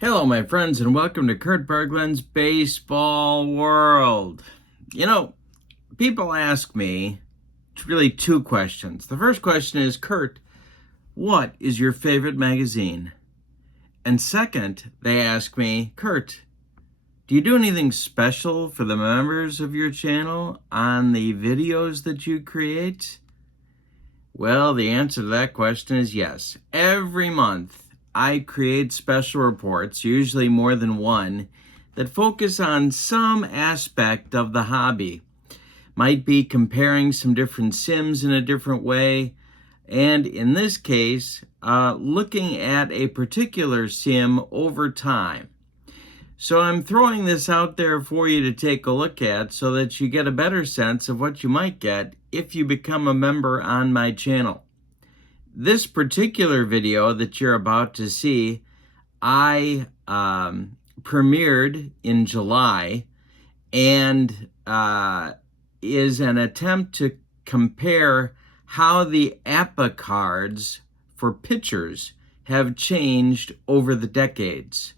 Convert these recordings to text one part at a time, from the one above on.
Hello, my friends, and welcome to Kurt Berglund's Baseball World. You know, people ask me really two questions. The first question is, Kurt, what is your favorite magazine? And second, they ask me, Kurt, do you do anything special for the members of your channel on the videos that you create? Well, the answer to that question is yes. Every month, I create special reports, usually more than one, that focus on some aspect of the hobby. Might be comparing some different sims in a different way, and in this case, looking at a particular sim over time. So I'm throwing this out there for you to take a look at so that you get a better sense of what you might get if you become a member on my channel. This particular video that you're about to see, I premiered in July and is an attempt to compare how the APPA cards for pitchers have changed over the decades.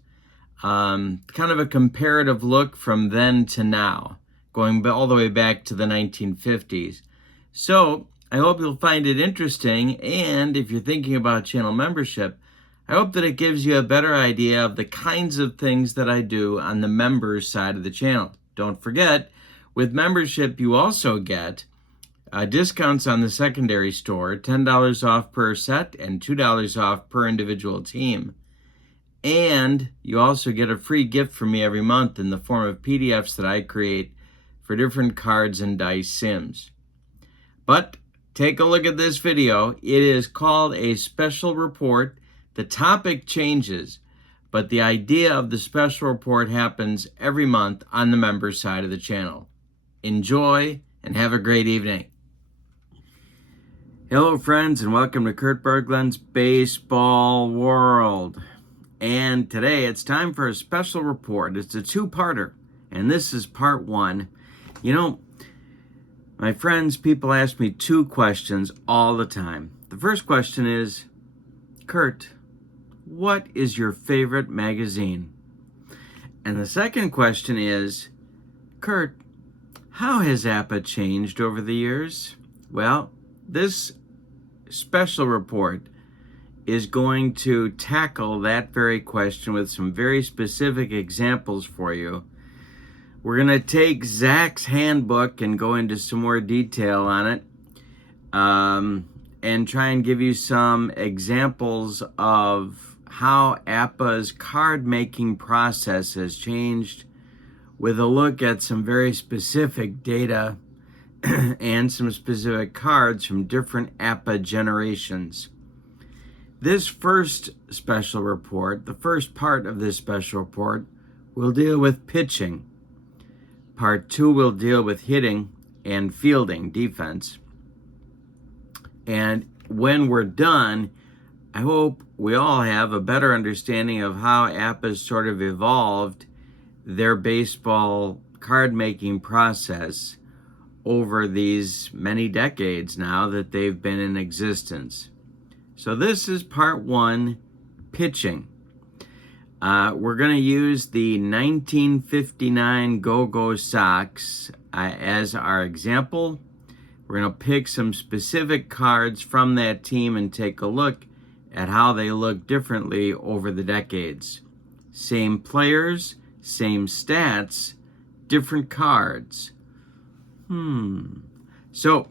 Kind of a comparative look from then to now, going all the way back to the 1950s. So I hope you'll find it interesting, and if you're thinking about channel membership, I hope that it gives you a better idea of the kinds of things that I do on the members side of the channel. Don't forget, with membership you also get discounts on the secondary store, $10 off per set and $2 off per individual team. And you also get a free gift from me every month in the form of PDFs that I create for different cards and dice sims. But take a look at this video. It is called a special report. The topic changes, but the idea of the special report happens every month on the members side of the channel. Enjoy and have a great evening. Hello, friends, and welcome to Kurt Berglund's Baseball World. And today it's time for a special report. It's a two-parter, and this is part one. You know, my friends, people ask me two questions all the time. The first question is, Kurt, what is your favorite magazine? And the second question is, Kurt, how has APPA changed over the years? Well, this special report is going to tackle that very question with some very specific examples for you. We're going to take Zach's handbook and go into some more detail on it, and try and give you some examples of how APPA's card-making process has changed with a look at some very specific data and some specific cards from different APPA generations. This first special report, the first part of this special report, will deal with pitching. Part two will deal with hitting and fielding, defense. And when we're done, I hope we all have a better understanding of how APPA's sort of evolved their baseball card-making process over these many decades now that they've been in existence. So this is part one, pitching. We're going to use the 1959 Go-Go Sox as our example. We're going to pick some specific cards from that team and take a look at how they look differently over the decades. Same players, same stats, different cards. So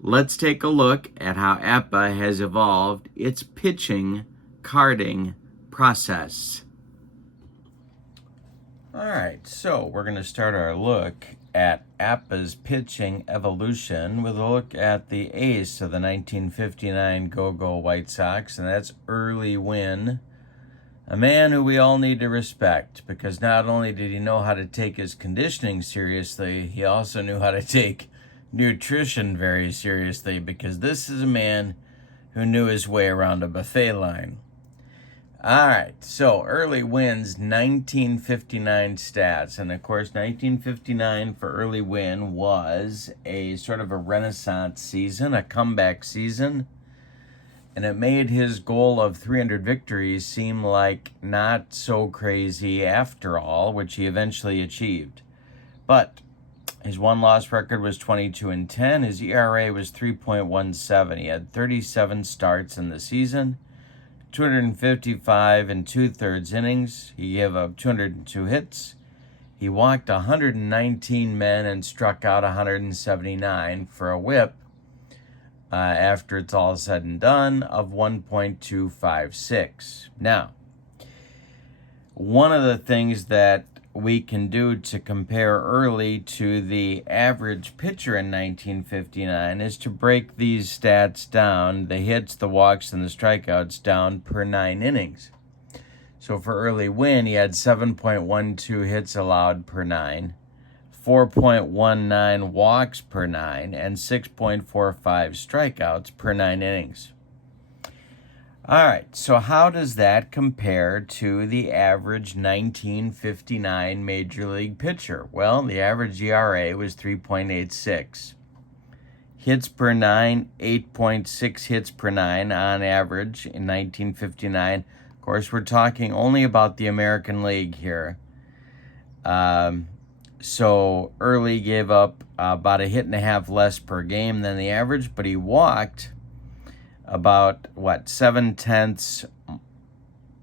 let's take a look at how APPA has evolved its pitching carding process. All right, so we're going to start our look at APPA's pitching evolution with a look at the ace of the 1959 Go-Go White Sox, and that's early Winn, a man who we all need to respect because not only did he know how to take his conditioning seriously, he also knew how to take nutrition very seriously, because this is a man who knew his way around a buffet line. All right, so early Winn's 1959 stats, and of course 1959 for early Winn was a sort of a renaissance season, a comeback season. And it made his goal of 300 victories seem like not so crazy after all, which he eventually achieved. But his won-loss record was 22-10. His ERA was 3.17. He had 37 starts in the season, 255 and 2/3 innings. He gave up 202 hits. He walked 119 men and struck out 179 for a whip, after it's all said and done, of 1.256. Now, one of the things that we can do to compare Early to the average pitcher in 1959 is to break these stats down, the hits, the walks, and the strikeouts, down per 9 innings. So for Early Winn, he had 7.12 hits allowed per 9, 4.19 walks per 9, and 6.45 strikeouts per 9 innings. All right, so how does that compare to the average 1959 Major League pitcher? Well, the average ERA was 3.86. Hits per 9, 8.6 hits per 9 on average in 1959. Of course, we're talking only about the American League here. So Early gave up about a hit and a half less per game than the average, but he walked about 7/10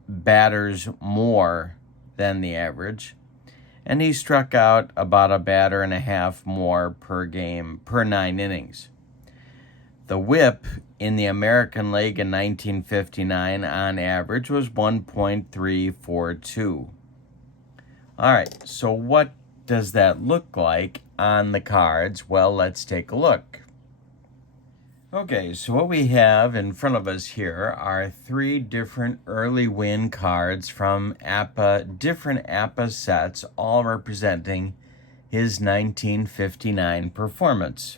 batters more than the average, and he struck out about a batter and a half more per game per 9 innings. The whip in the American League in 1959 on average was 1.342. All right, so what does that look like on the cards? Well, let's take a look. Okay, so what we have in front of us here are 3 different Early Winn cards from APPA, different APPA sets, all representing his 1959 performance.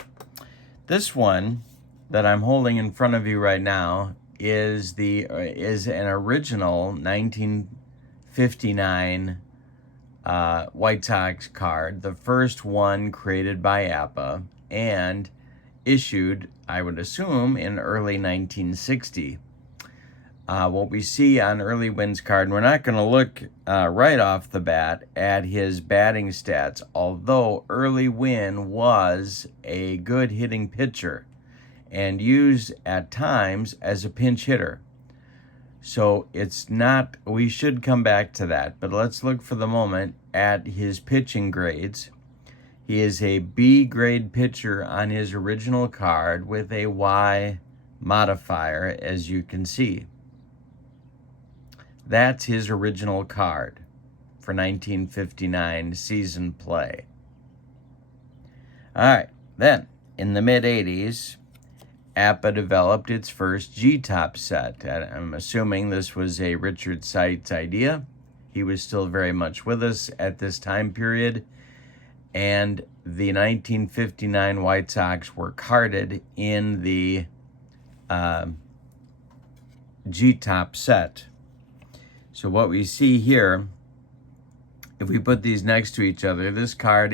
This one that I'm holding in front of you right now is an original 1959 White Sox card, the first one created by APPA and issued, I would assume, in early 1960. What we see on Early Winn's card, and we're not going to look right off the bat at his batting stats, although Early Winn was a good hitting pitcher and used at times as a pinch hitter. So it's not, we should come back to that, but let's look for the moment at his pitching grades. He is a B grade pitcher on his original card with a Y modifier, as you can see. That's his original card for 1959 season play. All right, then in the mid-80s, APPA developed its first G-top set. I'm assuming this was a Richard Seitz idea. He was still very much with us at this time period. And the 1959 White Sox were carded in the G-top set. So what we see here, if we put these next to each other, this card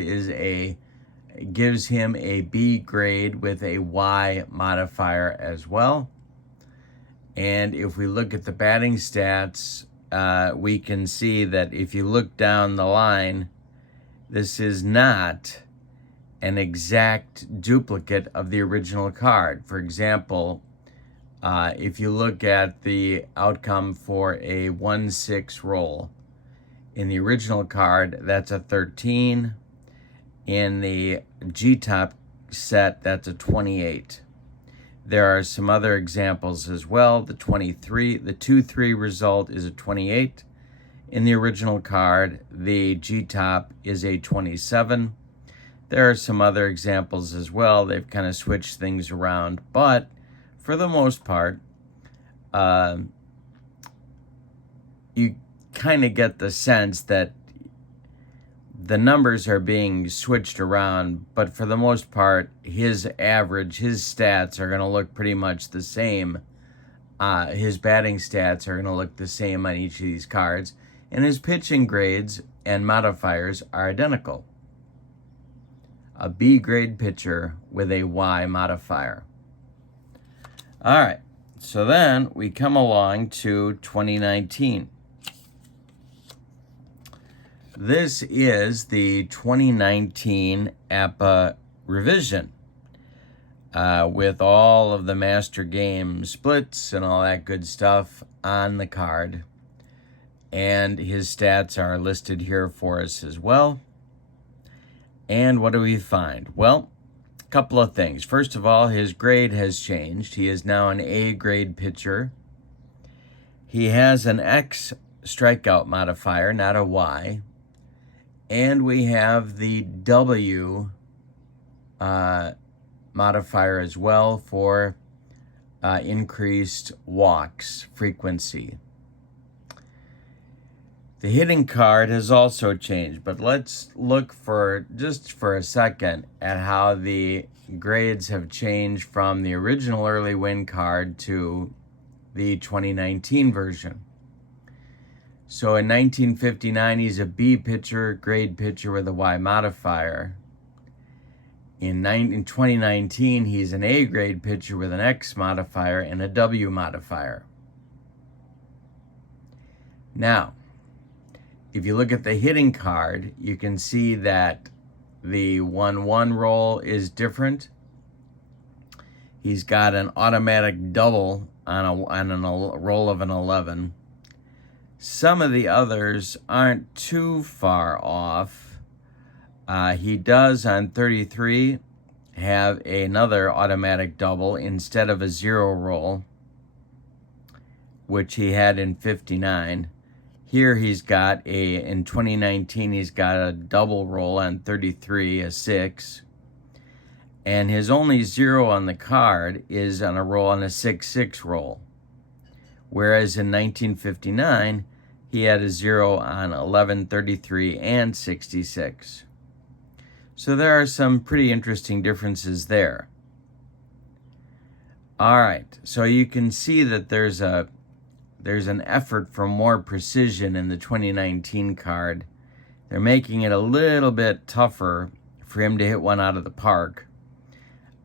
gives him a B grade with a Y modifier as well. And if we look at the batting stats, we can see that if you look down the line, this is not an exact duplicate of the original card. For example, if you look at the outcome for a 1-6 roll, in the original card, that's a 13. In the G-top set, that's a 28. There are some other examples as well. The 2-3 result is a 28. In the original card, the G-top is a 27. There are some other examples as well. They've kind of switched things around, but for the most part, you kind of get the sense that the numbers are being switched around, but for the most part, his stats are going to look pretty much the same. His batting stats are going to look the same on each of these cards, and his pitching grades and modifiers are identical. A B grade pitcher with a Y modifier. All right, So then we come along to 2019. This is the 2019 APPA revision with all of the master game splits and all that good stuff on the card. And his stats are listed here for us as well. And what do we find? Well, a couple of things. First of all, his grade has changed. He is now an A grade pitcher. He has an X strikeout modifier, not a Y. And we have the W modifier as well for increased walks frequency. The hitting card has also changed, but let's look for just for a second at how the grades have changed from the original early Winn card to the 2019 version. So in 1959, he's a B pitcher, grade pitcher with a Y modifier. In 2019, he's an A grade pitcher with an X modifier and a W modifier. Now, if you look at the hitting card, you can see that the 1-1 roll is different. He's got an automatic double on a roll of an 11. Some of the others aren't too far off. He does on 33 have another automatic double instead of a 0 roll, which he had in 59. Here he's got in 2019, he's got a double roll on 33, a 6. And his only 0 on the card is on a roll on a 6-6 roll. Whereas in 1959, he had a 0 on 11, 33, and 66. So there are some pretty interesting differences there. All right, so you can see that there's an effort for more precision in the 2019 card. They're making it a little bit tougher for him to hit one out of the park,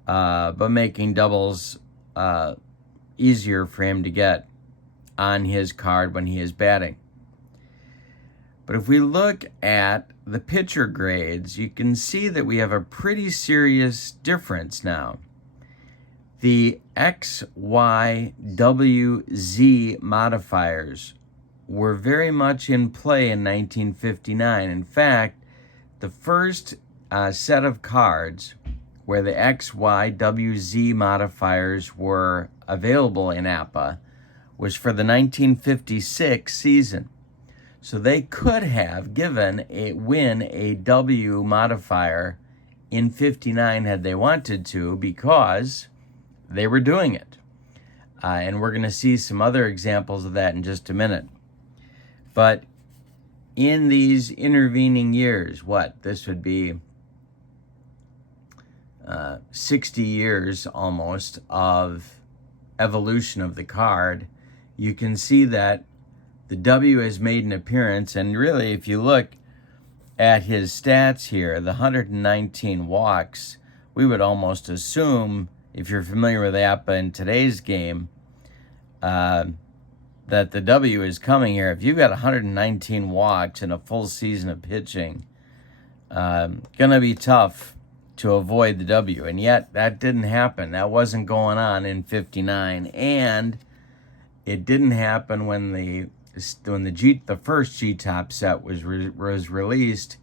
but making doubles easier for him to get on his card when he is batting. But if we look at the pitcher grades, you can see that we have a pretty serious difference now. The X, Y, W, Z modifiers were very much in play in 1959. In fact, the first set of cards where the X, Y, W, Z modifiers were available in APPA was for the 1956 season. So they could have given a Winn a W modifier in 59 had they wanted to, because they were doing it. And we're going to see some other examples of that in just a minute. But in these intervening years, this would be 60 years almost of evolution of the card, you can see that the W has made an appearance. And really, if you look at his stats here, the 119 walks, we would almost assume, if you're familiar with APPA in today's game, that the W is coming here. If you've got 119 walks in a full season of pitching, gonna be tough to avoid the W. And yet that didn't happen. That wasn't going on in 59, and it didn't happen when the first G-Top set was released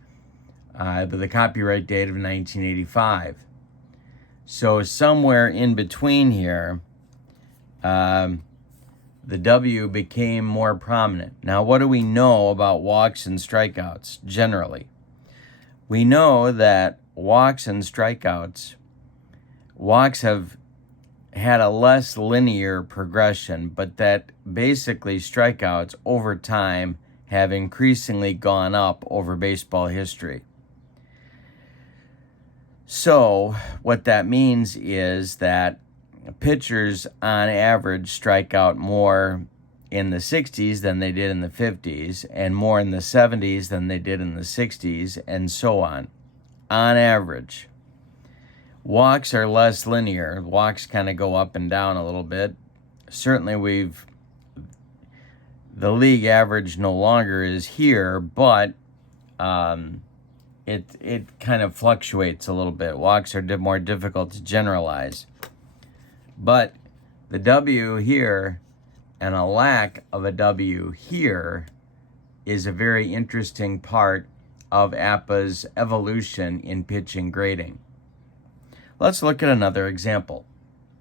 with the copyright date of 1985. So somewhere in between here, the W became more prominent. Now, what do we know about walks and strikeouts generally? We know that walks and strikeouts, walks have had a less linear progression, but that basically strikeouts over time have increasingly gone up over baseball history. So what that means is that pitchers on average strike out more in the 60s than they did in the 50s, and more in the 70s than they did in the 60s, and so on average. Walks are less linear. Walks kind of go up and down a little bit. certainly the league average no longer is here, but it kind of fluctuates a little bit. Walks are more difficult to generalize. But the W here and a lack of a W here is a very interesting part of APPA's evolution in pitching grading. Let's look at another example.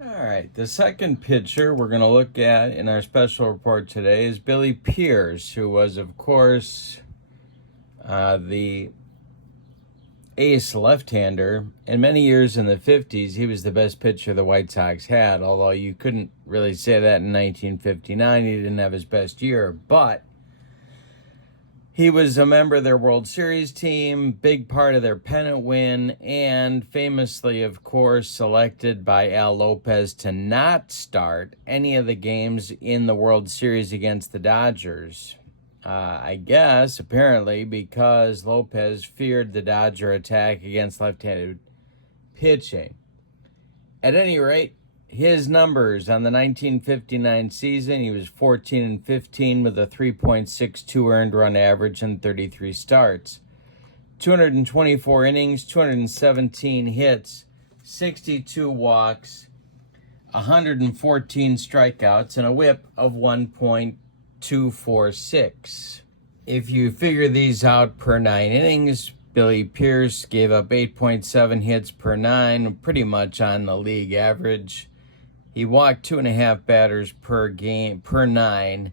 All right, the second pitcher we're going to look at in our special report today is Billy Pierce, who was, of course, the ace left-hander. And many years in the 50s, he was the best pitcher the White Sox had, although you couldn't really say that in 1959. He didn't have his best year, but he was a member of their World Series team, big part of their pennant win, and famously, of course, selected by Al Lopez to not start any of the games in the World Series against the Dodgers. I guess, apparently, because Lopez feared the Dodger attack against left-handed pitching. At any rate, his numbers on the 1959 season, he was 14-15 with a 3.62 earned run average and 33 starts. 224 innings, 217 hits, 62 walks, 114 strikeouts, and a whip of 1.246. If you figure these out per 9 innings, Billy Pierce gave up 8.7 hits per 9, pretty much on the league average. He walked 2.5 batters per game, per 9,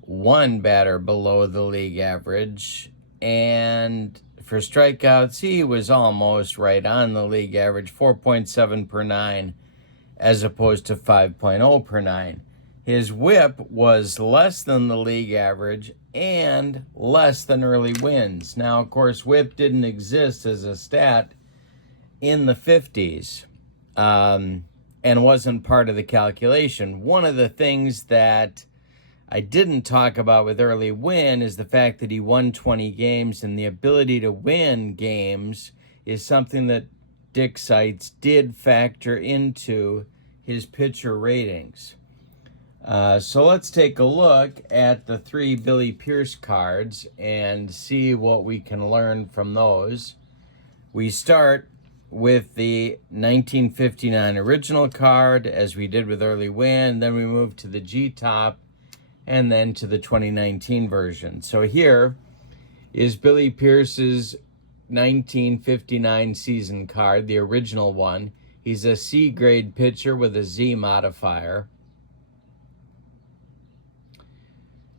1 batter below the league average. And for strikeouts, he was almost right on the league average, 4.7 per 9, as opposed to 5.0 per 9. His whip was less than the league average and less than early wins. Now, of course, whip didn't exist as a stat in the 50s. And wasn't part of the calculation. One of the things that I didn't talk about with early win is the fact that he won 20 games, and the ability to win games is something that Dick Seitz did factor into his pitcher ratings. So let's take a look at the 3 Billy Pierce cards and see what we can learn from those. We start with the 1959 original card, as we did with early win. Then we move to the G-top, and then to the 2019 version. So here is Billy Pierce's 1959 season card, the original one. He's a C-grade pitcher with a Z modifier.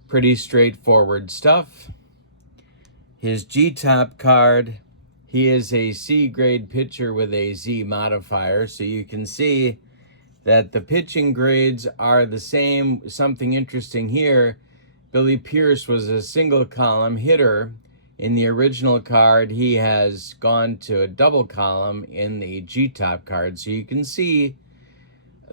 Pretty straightforward stuff. His G-top card, he is a C-grade pitcher with a Z modifier, so you can see that the pitching grades are the same. Something interesting here, Billy Pierce was a single-column hitter. In the original card, he has gone to a double column in the G-top card, so you can see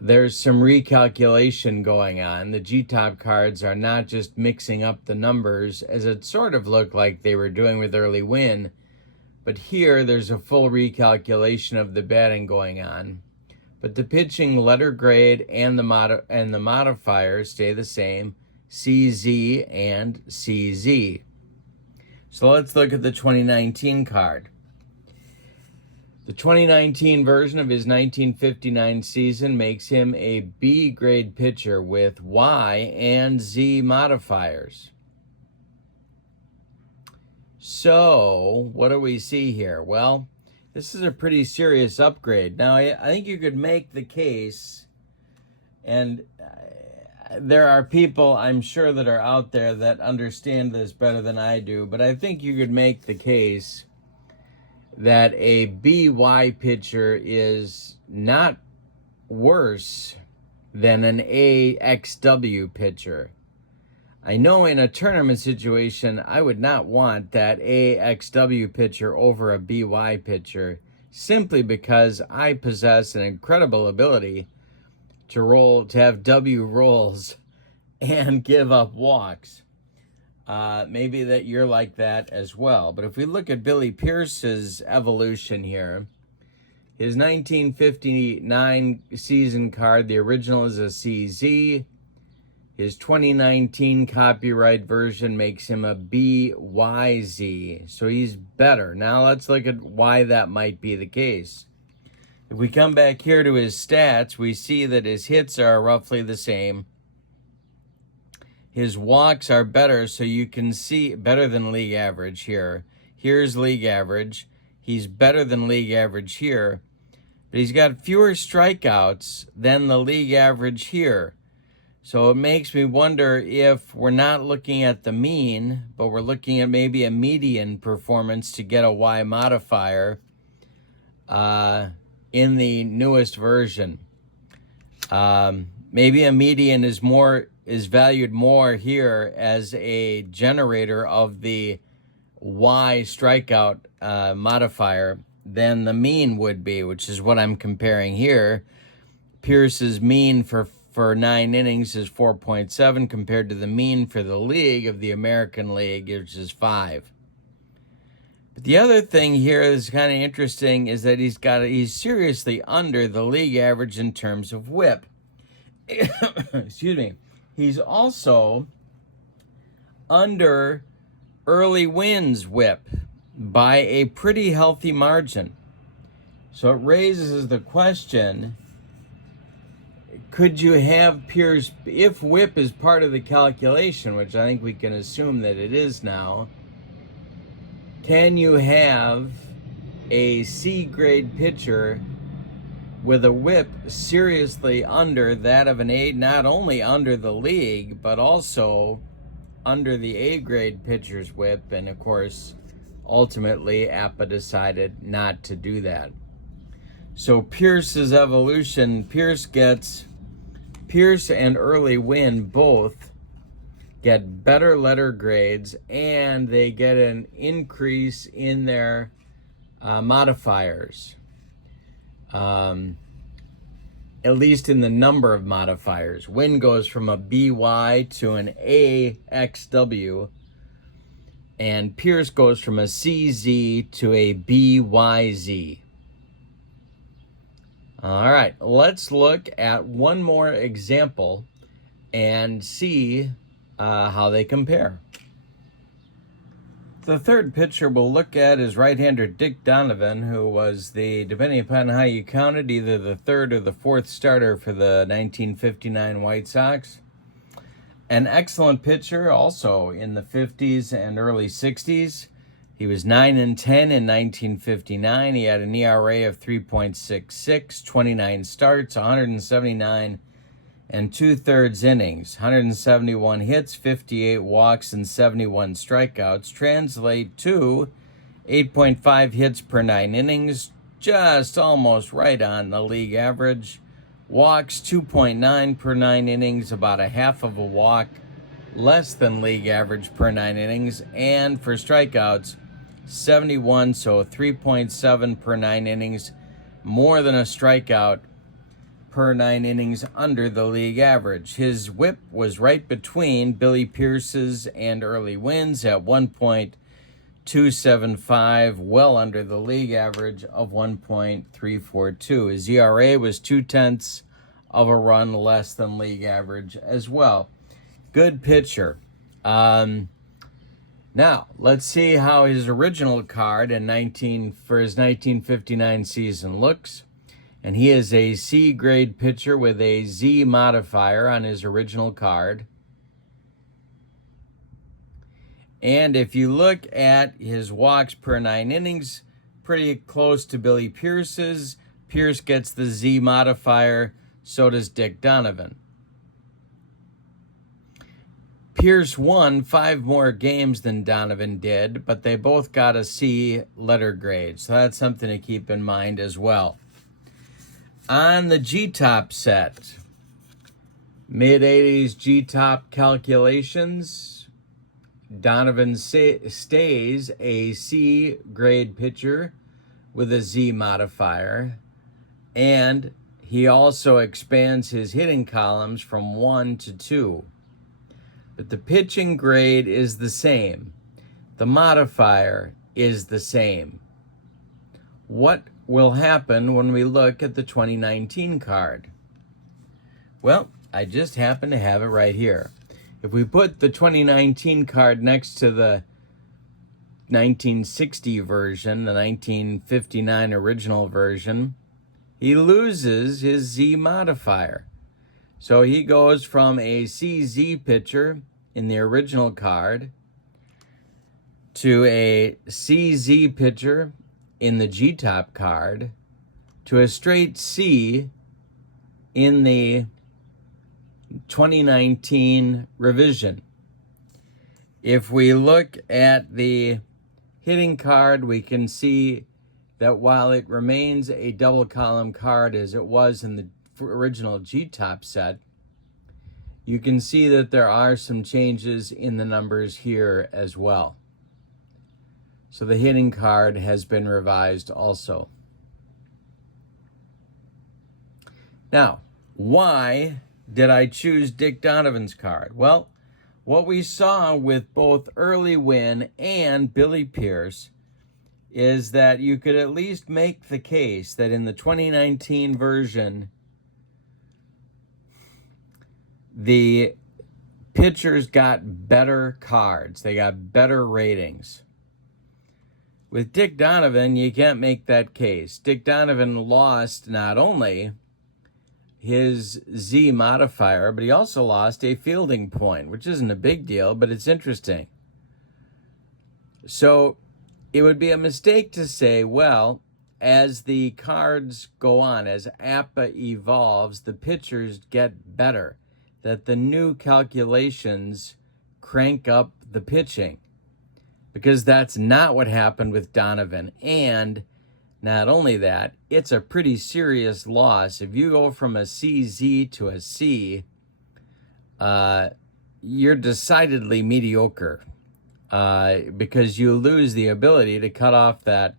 there's some recalculation going on. The G-top cards are not just mixing up the numbers, as it sort of looked like they were doing with early win. But here, there's a full recalculation of the batting going on. But the pitching letter grade and the modifiers stay the same, CZ and CZ. So let's look at the 2019 card. The 2019 version of his 1959 season makes him a B-grade pitcher with Y and Z modifiers. So, what do we see here? Well, this is a pretty serious upgrade. Now, I think you could make the case, and there are people, I'm sure, that are out there that understand this better than I do, but I think you could make the case that a BY pitcher is not worse than an AXW pitcher. I know in a tournament situation, I would not want that AXW pitcher over a BY pitcher, simply because I possess an incredible ability to have W rolls and give up walks. Maybe that you're like that as well. But if we look at Billy Pierce's evolution here, his 1959 season card, the original is a CZ. His 2019 copyright version makes him a BYZ, so he's better. Now let's look at why that might be the case. If we come back here to his stats, we see that his hits are roughly the same. His walks are better, so you can see better than league average here. Here's league average. He's better than league average here, but he's got fewer strikeouts than the league average here. So it makes me wonder if we're not looking at the mean, but we're looking at maybe a median performance to get a Y modifier in the newest version. Maybe a median is valued more here as a generator of the Y strikeout modifier than the mean would be, which is what I'm comparing here. Pierce's mean for 9 innings is 4.7 compared to the mean for the league of the American League, which is 5. But the other thing here that's kind of interesting is that he's seriously under the league average in terms of whip. Excuse me. He's also under early Winn's whip by a pretty healthy margin. So it raises the question, could you have Pierce, if whip is part of the calculation, which I think we can assume that it is now, can you have a C-grade pitcher with a whip seriously under that of an A, not only under the league, but also under the A-grade pitcher's whip? And of course, ultimately, APPA decided not to do that. So Pierce's evolution, Pierce and early Winn both get better letter grades, and they get an increase in their modifiers, at least in the number of modifiers. Winn goes from a BY to an AXW, and Pierce goes from a CZ to a BYZ. All right, let's look at one more example and see how they compare. The third pitcher we'll look at is right-hander Dick Donovan, who was depending upon how you count it, either the third or the fourth starter for the 1959 White Sox. An excellent pitcher, also in the 50s and early 60s. He was 9-10 in 1959. He had an ERA of 3.66, 29 starts, 179 and 2/3 innings, 171 hits, 58 walks, and 71 strikeouts. Translate to 8.5 hits per 9 innings, just almost right on the league average. Walks 2.9 per 9 innings, about a half of a walk less than league average per 9 innings. And for strikeouts, 71, so 3.7 per 9 innings, more than a strikeout per 9 innings under the league average. His whip was right between Billy Pierce's and early Winn's at 1.275, well under the league average of 1.342. His ERA was 0.2 of a run less than league average as well. Good pitcher. Now, let's see how his original card for his 1959 season looks. And he is a C-grade pitcher with a Z modifier on his original card. And if you look at his walks per 9 innings, pretty close to Billy Pierce's. Pierce gets the Z modifier, so does Dick Donovan. Pierce won 5 more games than Donovan did, but they both got a C letter grade, so that's something to keep in mind as well. On the G-top set, mid-80s G-top calculations, Donovan stays a C-grade pitcher with a Z modifier, and he also expands his hitting columns from 1 to 2. But the pitching grade is the same. The modifier is the same. What will happen when we look at the 2019 card? Well, I just happen to have it right here. If we put the 2019 card next to the 1960 version, the 1959 original version, he loses his Z modifier. So he goes from a CZ pitcher in the original card to a CZ pitcher in the G-top card to a straight C in the 2019 revision. If we look at the hitting card, we can see that while it remains a double column card as it was in the original G-top set, you can see that there are some changes in the numbers here as well. So the hitting card has been revised also. Now, why did I choose Dick Donovan's card? Well, what we saw with both early Winn and Billy Pierce is that you could at least make the case that in the 2019 version, the pitchers got better cards. They got better ratings. With Dick Donovan, you can't make that case. Dick Donovan lost not only his Z modifier, but he also lost a fielding point, which isn't a big deal, but it's interesting. So it would be a mistake to say, well, as the cards go on, as APPA evolves, the pitchers get better, that the new calculations crank up the pitching, because that's not what happened with Donovan. And not only that, it's a pretty serious loss. If you go from a CZ to a C, you're decidedly mediocre, because you lose the ability to cut off that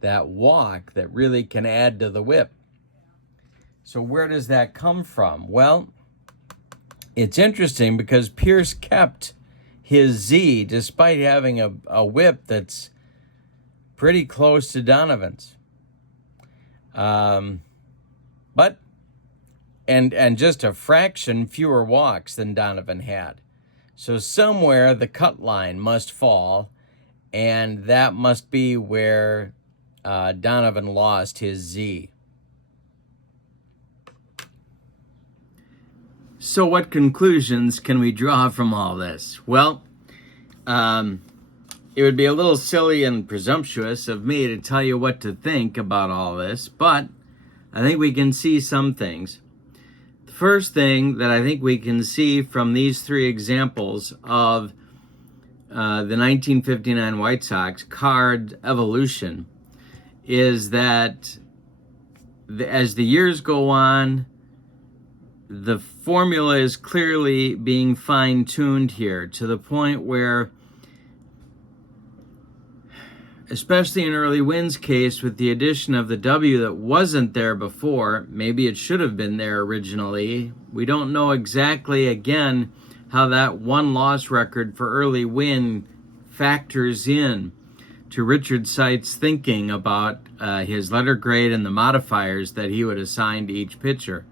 walk that really can add to the whip. So where does that come from? Well, it's interesting because Pierce kept his Z despite having a whip that's pretty close to Donovan's. But just a fraction fewer walks than Donovan had. So somewhere the cut line must fall, and that must be where Donovan lost his Z. So what conclusions can we draw from all this? Well, it would be a little silly and presumptuous of me to tell you what to think about all this, but I think we can see some things. The first thing that I think we can see from these three examples of the 1959 White Sox card evolution is that as the years go on, the formula is clearly being fine-tuned here to the point where, especially in early Winn's case, with the addition of the W that wasn't there before, maybe it should have been there originally. We don't know exactly, again, how that one-loss record for early Winn factors in to Richard Seitz' thinking about his letter grade and the modifiers that he would assign to each pitcher.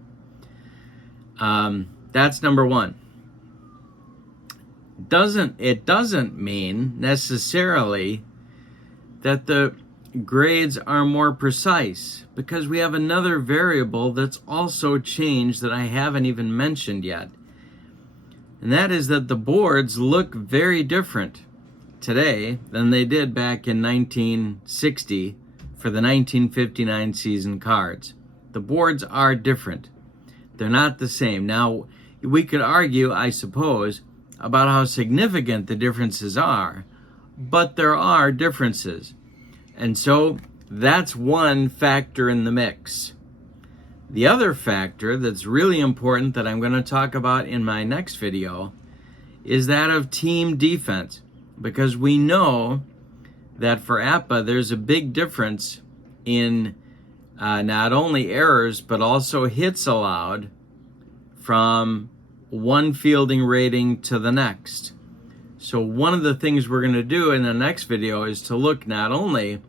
That's number one. It doesn't mean necessarily that the grades are more precise, because we have another variable that's also changed that I haven't even mentioned yet. And that is that the boards look very different today than they did back in 1960 for the 1959 season cards. The boards are different. They're not the same. Now, we could argue, I suppose, about how significant the differences are, but there are differences. And so that's one factor in the mix. The other factor that's really important that I'm going to talk about in my next video is that of team defense, because we know that for APPA there's a big difference in not only errors but also hits allowed from one fielding rating to the next. So one of the things we're going to do in the next video is to look not only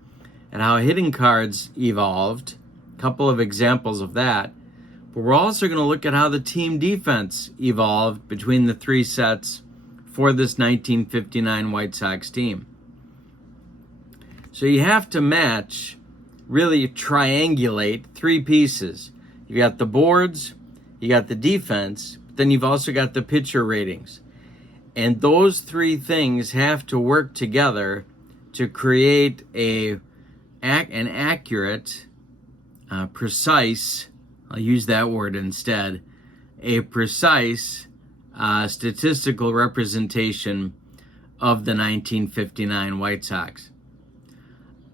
at how hitting cards evolved, a couple of examples of that, but But we're also going to look at how the team defense evolved between the three sets for this 1959 White Sox team. So you have to match, really triangulate three pieces. You got the boards, you got the defense, but then you've also got the pitcher ratings. And those three things have to work together to create an accurate, precise, I'll use that word instead, a precise statistical representation of the 1959 White Sox.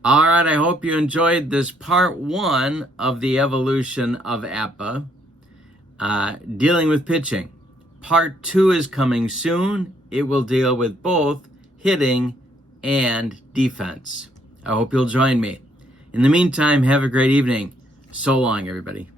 All right, I hope you enjoyed this part one of the evolution of APPA, dealing with pitching. Part two is coming soon. It will deal with both hitting and defense. I hope you'll join me. In the meantime, have a great evening. So long, everybody.